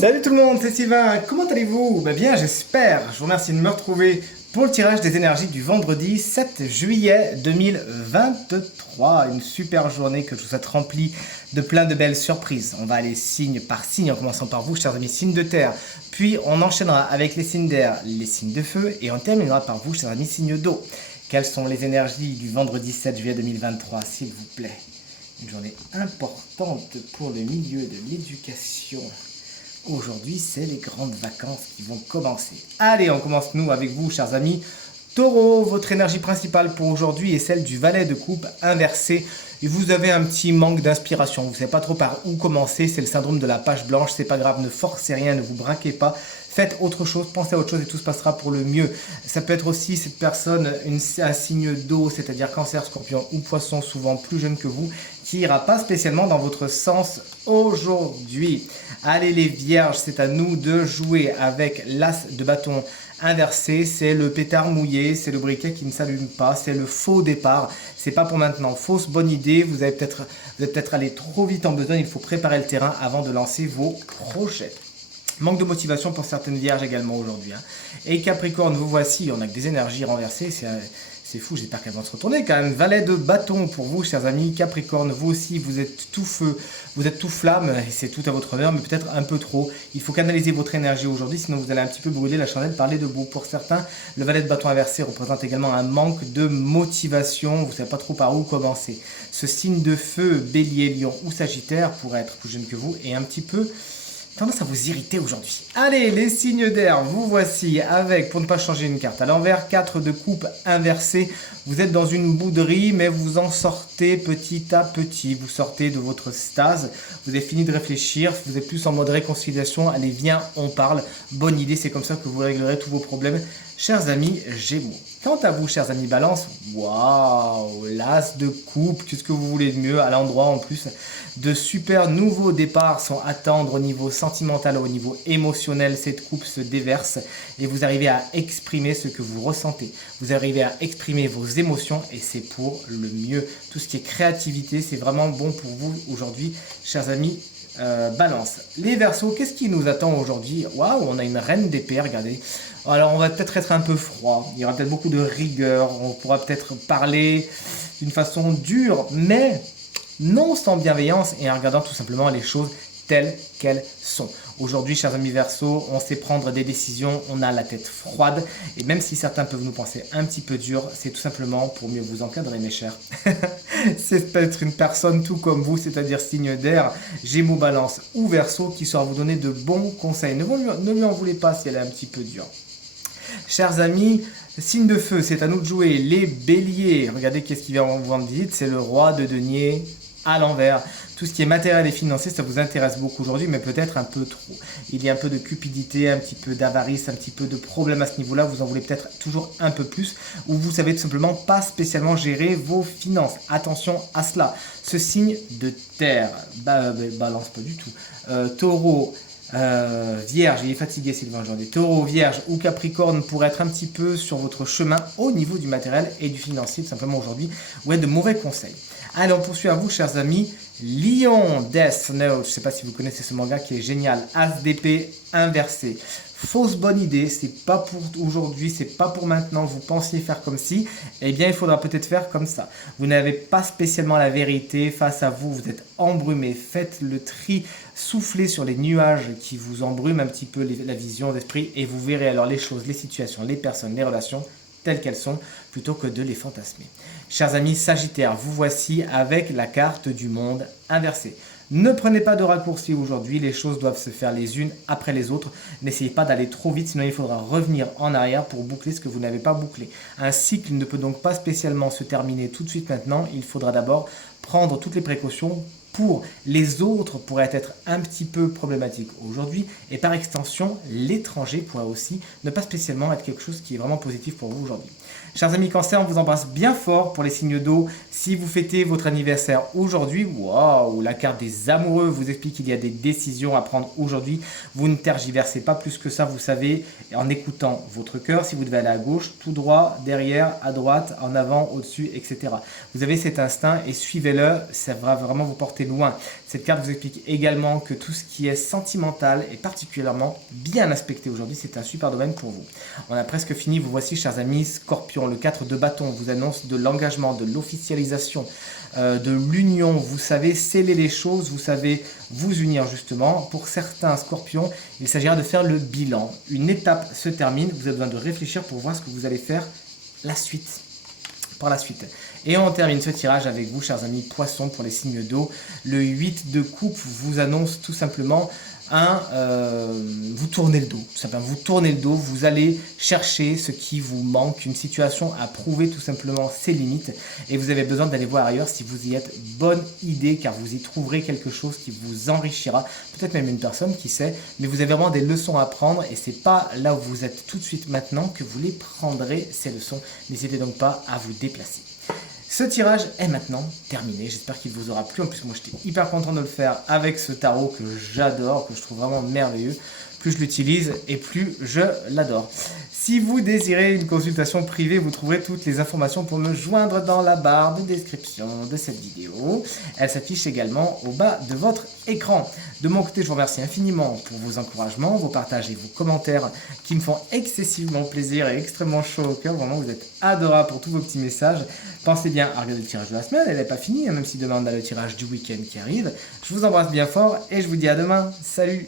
Salut tout le monde, c'est Sylvain, comment allez-vous? Bien, j'espère. Je vous remercie de me retrouver pour le tirage des énergies du vendredi 7 juillet 2023. Une super journée que je vous souhaite remplie de plein de belles surprises. On va aller signe par signe en commençant par vous, chers amis, signes de terre. Puis on enchaînera avec les signes d'air, les signes de feu et on terminera par vous, chers amis, signes d'eau. Quelles sont les énergies du vendredi 7 juillet 2023, s'il vous plaît? Une journée importante pour le milieu de l'éducation. Aujourd'hui, c'est les grandes vacances qui vont commencer. Allez, on commence nous avec vous, chers amis. Taureau, votre énergie principale pour aujourd'hui est celle du valet de coupe inversé. Et vous avez un petit manque d'inspiration. Vous ne savez pas trop par où commencer. C'est le syndrome de la page blanche. C'est pas grave, ne forcez rien, ne vous braquez pas. Faites autre chose, pensez à autre chose et tout se passera pour le mieux. Ça peut être aussi cette personne, un signe d'eau, c'est-à-dire cancer, scorpion ou poisson, souvent plus jeune que vous, qui ira pas spécialement dans votre sens aujourd'hui. Allez les vierges, c'est à nous de jouer avec l'as de bâton inversé. C'est le pétard mouillé, c'est le briquet qui ne s'allume pas, c'est le faux départ. C'est pas pour maintenant. Fausse bonne idée, vous êtes peut-être allé trop vite en besogne, il faut préparer le terrain avant de lancer vos projets. Manque de motivation pour certaines vierges également aujourd'hui. Et Capricorne, vous voici, on a que des énergies renversées, c'est fou, j'espère qu'elles vont se retourner quand même. Valet de bâton pour vous, chers amis. Capricorne, vous aussi, vous êtes tout feu, vous êtes tout flamme, et c'est tout à votre honneur, mais peut-être un peu trop. Il faut canaliser votre énergie aujourd'hui, sinon vous allez un petit peu brûler la chandelle par les deux bouts. Pour certains, le valet de bâton inversé représente également un manque de motivation, vous ne savez pas trop par où commencer. Ce signe de feu, bélier, lion ou sagittaire, pourrait être plus jeune que vous et un petit peu tendance à vous irriter aujourd'hui. Allez, les signes d'air, vous voici avec, pour ne pas changer une carte à l'envers, 4 de coupe inversé. Vous êtes dans une bouderie, mais vous en sortez petit à petit. Vous sortez de votre stase, vous avez fini de réfléchir, vous êtes plus en mode réconciliation. Allez, viens, on parle. Bonne idée, c'est comme ça que vous réglerez tous vos problèmes. Chers amis Gémeaux. Quant à vous, chers amis Balance, waouh, l'as de coupe, qu'est-ce que vous voulez de mieux à l'endroit en plus. De super nouveaux départs sont à attendre au niveau sentimental, au niveau émotionnel. Cette coupe se déverse et vous arrivez à exprimer ce que vous ressentez. Vous arrivez à exprimer vos émotions et c'est pour le mieux. Tout ce qui est créativité, c'est vraiment bon pour vous aujourd'hui, chers amis Balance. Les Verseaux, qu'est-ce qui nous attend aujourd'hui? Waouh, on a une reine d'épée, regardez. Alors on va peut-être être un peu froid, il y aura peut-être beaucoup de rigueur, on pourra peut-être parler d'une façon dure, mais non sans bienveillance et en regardant tout simplement les choses telles qu'elles sont. Aujourd'hui, chers amis Verseaux, on sait prendre des décisions, on a la tête froide et même si certains peuvent nous penser un petit peu dur, c'est tout simplement pour mieux vous encadrer, mes chers. C'est peut-être une personne tout comme vous, c'est-à-dire signe d'air, Gémeaux, Balance ou Verseau, qui saura vous donner de bons conseils. Ne lui en voulez pas si elle est un petit peu dure. Chers amis, signe de feu, c'est à nous de jouer. Les béliers, regardez qu'est-ce qui vient vous rendre visite, c'est le roi de denier à l'envers. Tout ce qui est matériel et financier, ça vous intéresse beaucoup aujourd'hui, mais peut-être un peu trop. Il y a un peu de cupidité, un petit peu d'avarice, un petit peu de problème à ce niveau-là. Vous en voulez peut-être toujours un peu plus, ou vous savez tout simplement pas spécialement gérer vos finances. Attention à cela. Ce signe de terre, balance pas du tout. Taureau, Vierge, il est fatigué Sylvain aujourd'hui. Taureau, Vierge ou Capricorne pourraient être un petit peu sur votre chemin au niveau du matériel et du financier, tout simplement aujourd'hui, ou être de mauvais conseils. Allez, on poursuit à vous, chers amis. Lion, Death Note, je ne sais pas si vous connaissez ce manga qui est génial. As d'épée inversé. Fausse bonne idée, c'est pas pour aujourd'hui, c'est pas pour maintenant. Vous pensiez faire comme si, eh bien il faudra peut-être faire comme ça. Vous n'avez pas spécialement la vérité face à vous, vous êtes embrumé. Faites le tri, soufflez sur les nuages qui vous embrument un petit peu la vision d'esprit et vous verrez alors les choses, les situations, les personnes, les relations telles qu'elles sont, plutôt que de les fantasmer. Chers amis Sagittaires, vous voici avec la carte du monde inversée. Ne prenez pas de raccourcis aujourd'hui, les choses doivent se faire les unes après les autres. N'essayez pas d'aller trop vite, sinon il faudra revenir en arrière pour boucler ce que vous n'avez pas bouclé. Un cycle ne peut donc pas spécialement se terminer tout de suite maintenant, il faudra d'abord prendre toutes les précautions pour les autres pourraient être un petit peu problématiques aujourd'hui et par extension l'étranger pourrait aussi ne pas spécialement être quelque chose qui est vraiment positif pour vous aujourd'hui. Chers amis Cancer, on vous embrasse bien fort pour les signes d'eau. Si vous fêtez votre anniversaire aujourd'hui, waouh, la carte des amoureux vous explique qu'il y a des décisions à prendre aujourd'hui. Vous ne tergiversez pas plus que ça, vous savez, en écoutant votre cœur, si vous devez aller à gauche, tout droit, derrière, à droite, en avant, au-dessus, etc. Vous avez cet instinct et suivez-le, ça va vraiment vous porter porter loin. Cette carte vous explique également que tout ce qui est sentimental est particulièrement bien aspecté aujourd'hui. C'est un super domaine pour vous. On a presque fini. Vous voici, chers amis. Scorpion, le 4 de bâton vous annonce de l'engagement, de l'officialisation, de l'union. Vous savez sceller les choses, vous savez vous unir justement. Pour certains scorpions, il s'agira de faire le bilan. Une étape se termine. Vous avez besoin de réfléchir pour voir ce que vous allez faire par la suite. Et on termine ce tirage avec vous, chers amis poissons, pour les signes d'eau. Le 8 de coupe vous annonce tout simplement vous tournez le dos. Tout simplement, vous tournez le dos, vous allez chercher ce qui vous manque, une situation à prouver tout simplement ses limites. Et vous avez besoin d'aller voir ailleurs si vous y êtes. Bonne idée, car vous y trouverez quelque chose qui vous enrichira. Peut-être même une personne, qui sait. Mais vous avez vraiment des leçons à prendre et c'est pas là où vous êtes tout de suite maintenant que vous les prendrez, ces leçons. N'hésitez donc pas à vous déplacer. Ce tirage est maintenant terminé, j'espère qu'il vous aura plu, en plus moi j'étais hyper content de le faire avec ce tarot que j'adore, que je trouve vraiment merveilleux. Plus je l'utilise et plus je l'adore. Si vous désirez une consultation privée, vous trouverez toutes les informations pour me joindre dans la barre de description de cette vidéo. Elle s'affiche également au bas de votre écran. De mon côté, je vous remercie infiniment pour vos encouragements, vos partages et vos commentaires qui me font excessivement plaisir et extrêmement chaud au cœur. Vraiment, vous êtes adorables pour tous vos petits messages. Pensez bien à regarder le tirage de la semaine, elle n'est pas finie, même si demain on a le tirage du week-end qui arrive. Je vous embrasse bien fort et je vous dis à demain. Salut!